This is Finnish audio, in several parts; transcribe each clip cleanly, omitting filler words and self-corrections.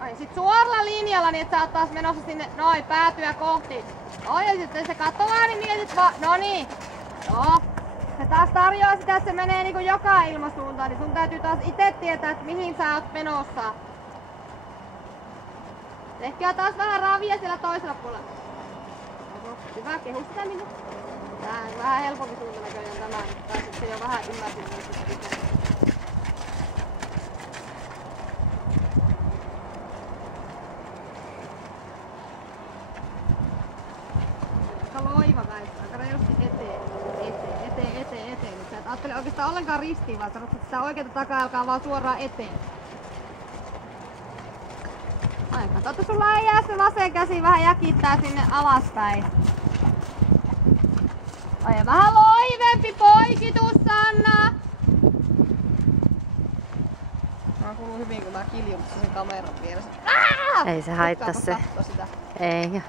Ai sit suoralla linjalla, niin että sä oot taas menossa sinne noin päätyä kohti. Oi, ja sitten se katsoo vaan, niin mietit vaan, noniin. Joo. Se taas tarjoaa sitä, että se menee niinku joka ilmasuuntaan, niin sun täytyy taas itse tietää, että mihin sä oot menossa. Tehkää taas vähän ravia siellä toisella puolella. Hyvä, kehu sitä minua. Tää on vähän helpompi suunta näköjään tämä, tai sitten jo vähän ymmärsin niistä. Loiva väistää aika rajusti eteen. Sä et ajattele oikeastaan ollenkaan ristiin, vaan sanot sitä oikeeta taka-jalkaa vaan suoraan eteen. Ai kato, että sulla ei jää se vasen käsi vähän jäkittää sinne alaspäin. Ai vähän loivempi poikitus, Sanna! Mä kuuluu hyvin, kun mä kiljun sen kameran vieressä. Ei se haittaa se. Ei.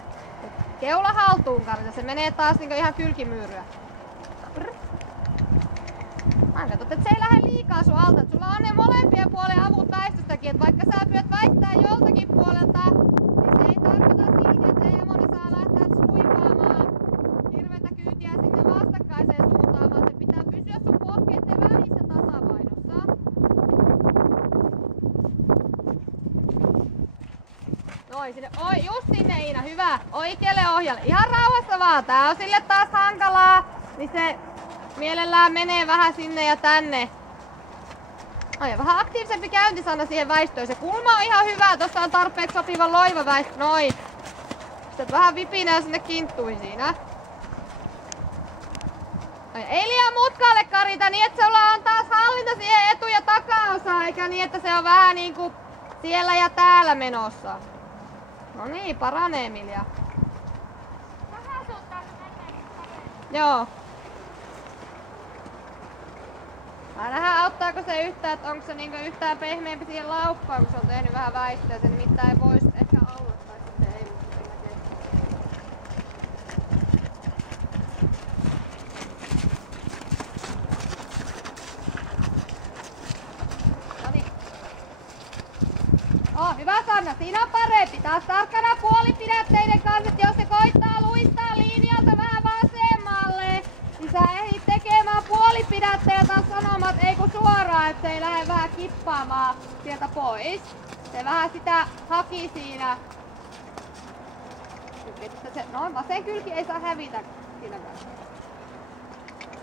Keula haltuun, Karita. Se menee taas niinku ihan kylkimyyryä. Mä katsot, että se ei lähde liikaa sun alta. Sulla on ne molempien puolen avut väistöstäkin. Et vaikka sä pyöt väistää joltakin puolelta, niin se ei tarkoita siitä, että se hevonen saa lähteä suipaamaan hirveätä kyytiä sinne vastakkaiseen suuntaan, vaan se pitää pysyä sun pohkeiden välissä tasapainossa. Noin sinne. Oi, just sinne Iina. Hyvä. Oikealle ohjalle. Ihan rauhassa vaan. Tää on sille taas hankalaa. Niin se mielellään menee vähän sinne ja tänne. Ai, vähän aktiivisempi käyntisana siihen väistöön. Se kulma on ihan hyvä. Tossa on tarpeeksi sopiva loiva väistö. Noin. Sitten vähän vipinää sinne kinttuihin siinä. Ai, ei liian mutkalle, Karita, niin että sulla on taas hallinta siihen etu- ja takaosaan. Eikä niin, että se on vähän niinku siellä ja täällä menossa. No niin, paranee Emilia. Tähän suuntaan se menee. Joo. Mä nähdään auttaako se yhtään, että onko se niinku yhtään pehmeämpi siihen lauppaan, kun se on tehnyt vähän väistöä. Se nimittäin ei vois ehkä olla tai sitten ei, mutta en mä tiedä. Noniin. Hyvä Sanna, siinä on parempi. Taas tarkkana puolipidätteiden kanssa, että jos se koittaa luistaa linjalta vähän vasemmalle, niin sä ehdit tekemään puolipidättejä taas sanomaan, että ei kun suoraan, että se ei lähde vähän kippaamaan sieltä pois. Se vähän sitä haki siinä. No vasen kylki ei saa hävitä siinä kanssa.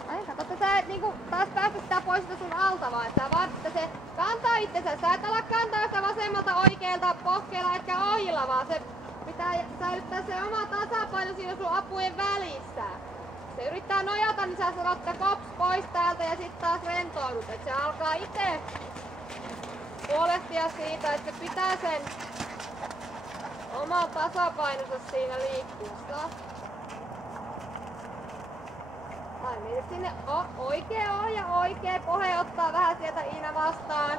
Ai kato, että sä et niinku taas päästä sitä pois sitä sun alta vaan, että sä vaan, että se kantaa itsensä. Sä et ala kantaa sitä vasemmalta oikealta pohkeella etkä ohjilla, vaan se pitää säilyttää se oma tasapaino siinä sun apujen välissä. Se yrittää nojata, niin sä sanot, että kops pois täältä ja sit taas rentoudut. Et se alkaa itse huolehtia siitä, että se pitää sen oman tasapainonsa siinä liikkuessa. Ai mietit sinne oikea ohja, oikea pohe ottaa vähän sieltä Iina vastaan.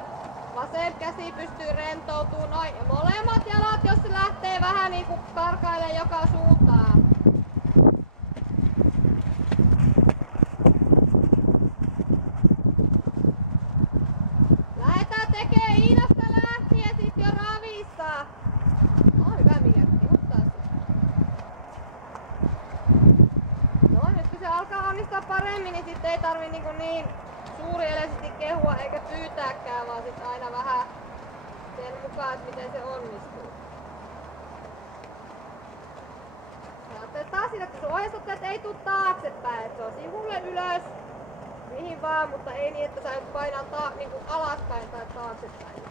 Vasen käsi pystyy rentoutumaan noin. Ja molemmat jalat, jos se lähtee vähän niinku karkailee joka suuntaan. Lähdetään tekee Iinasta lähtien sit jo ravissa. Hyvä Mia, kehuttaa se. No nyt kun se alkaa onnistua paremmin, niin sitten ei tarvi niin suurieleisesti kehua eikä pyytääkään, vaan sit aina vähän sen mukaan, että miten se onnistuu. Ja taas siinä, että sun ohjeistukset ei tuu taaksepäin, että se on sivulle ylös, mihin vaan, mutta ei niin, että sä joudut painaa niinku alaspäin tai taaksepäin.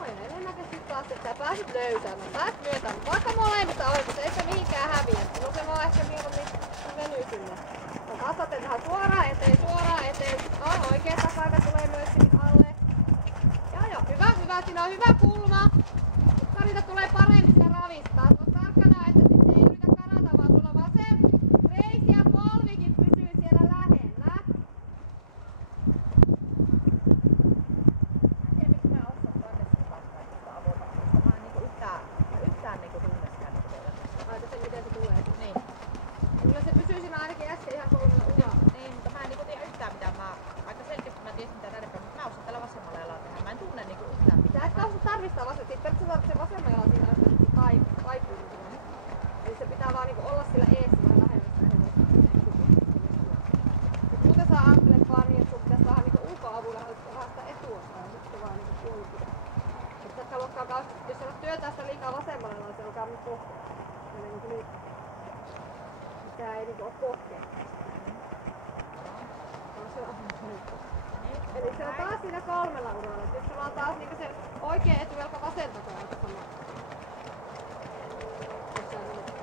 Oi, ennenmäisesti taas, että sä pääsit löysäämään, pääsit myöntämään, vaikka molemmista oikeassa, eikä mihinkään häviä. No se vaan ehkä mieluummin venyy sinne. No kasvatte tähän suoraan eteen, oikea takaika tulee myös sinne alle. Joo, hyvä, siinä on hyvä kulma. Karita tulee paremmin sitä ravistaa. Oot tarkkana, että sit se ei yritä karata, vaan sulla vasen reisi ja polvikin pysyy siellä lähellä. tarvistaa vasen. Sitten sä saat sen vasemman jalan siinä, että se taipuu. Eli se pitää vaan niinku olla sillä eessä vähän lähellä sitä hevosta. Muuten sä ajattelet vaan niin, että sun pitäisi saada niinku ulkoavulla vähän sitä etuosaa ja sitten vaan niinku kulkida. Että sä haluatkaan, jos sä työtää sitä liikaa vasemmalle, niin se alkaa nyt pohjaa. Tää ei niinku oo pohjaa. Eli se on taas siinä 3 uralla. Jos sulla on taas niinku se oikea etujalka vasen takajalka samaan.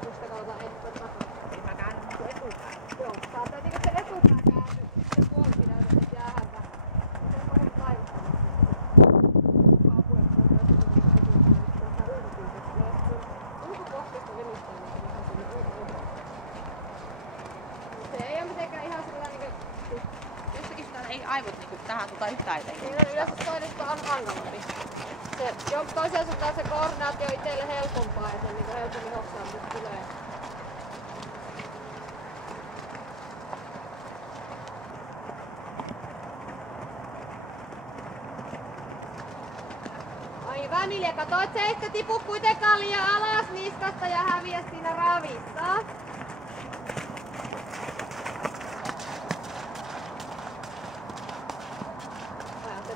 Jos sä katsotaan etupäin. Mä käännän niinku etupään. Joo, saattaa niinku se etupää kääntyä, se puoli siinä yleensä jäähän vähän. Se on paljon taivuttamassa. Apuja saattaa se ulkopohkeista venyttää niin vähän sinne ulkopohkeista. Se ei oo mitenkään ihan sellainen niinku... Jostakin sitä ei aivot niinku tähän yhtään etenkin. Siinä on yleensä toinen on hankalampi. Se toiseen suuntaan se koordinaatio on itselle helpompaa ja sen niinku helpommin hoksaamista tulee. Aivan Vilja, kato et se et tipu kuitenkaan liian alas niskasta ja häviä siinä ravissa.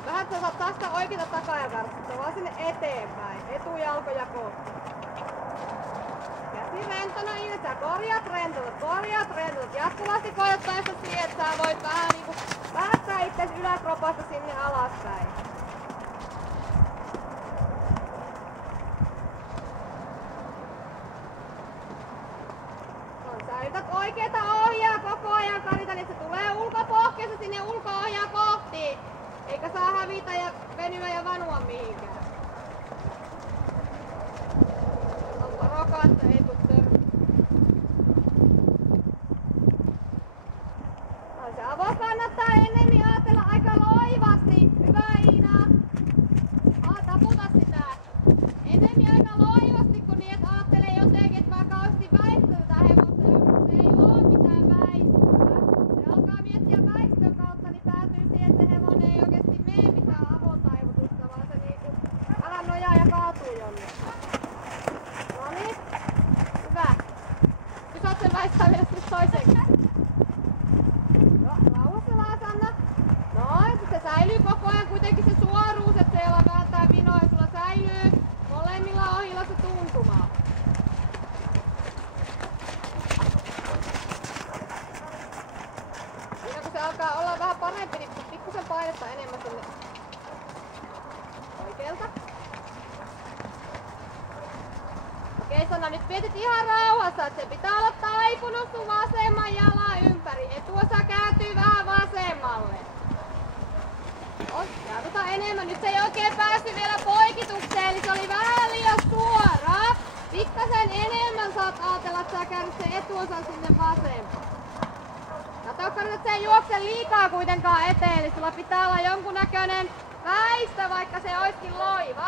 Vähän että sä saat taas sitä oikeeta takajalkaa, vaan sinne eteenpäin, etujalkoja kohti. Käsi rentona ilman, sä korjaat rentotat. Jatkuvasti koetat päästä siihen, että sä voit vähän niinku päättää itses yläkropasta sinne alaspäin. Säilytät oikeeta ohjaa koko ajan, Karita, niin se tulee ulkopohkeessa sinne ulko-ohjaa kohti. Eikä saa hävitä ja venyä ja vanua mihinkään. On varokaa, että ei tuu törmätä. Se avo kannattaa ennemmin ajatella aika loivasti. Hyvä Iina. Taputa sitä. Ennemmin aika loivasti, kun niin et ajattelee jotenkin, että vaan kauheasti väistöä tätä hevosta, se ei oo mitään väistöä. Se alkaa miettiä väistön kautta, niin päätyy siihen, että se hevonen ei oikeesti mene mitään avotaivutusta, vaan se niinku älä nojaa ja kaatuu jonnekin. Noniin. Hyvä. Nyt oot sen väistää vielä siis toiseen. Rauhassa vaan, Sanna. Noin, se säilyy koko ajan kuitenkin se suoruus, että se ei ole vähän tää vino ja sulla säilyy molemmilla ohilla se tuntuma. Siinä kun se alkaa olla vähän parempi, niin pikkusen painetta enemmän sinne oikealta. Okei Sanna, nyt mietit ihan rauhassa, että se pitää olla taipunut sun vasemman jalan ympäri. Etuosa kääntyy vähän vasemmalle. Jarruta enemmän. Nyt se ei oikein päässyt vielä poikitukseen, eli se oli vähän liian suora. Pikkasen enemmän saat ajatella, että sä käännyt sen etuosan sinne vasempaan. Kato, Karita, että se ei juokse liikaa kuitenkaan eteen, eli sulla pitää olla jonkunnäköinen väistö, vaikka se olisikin loiva.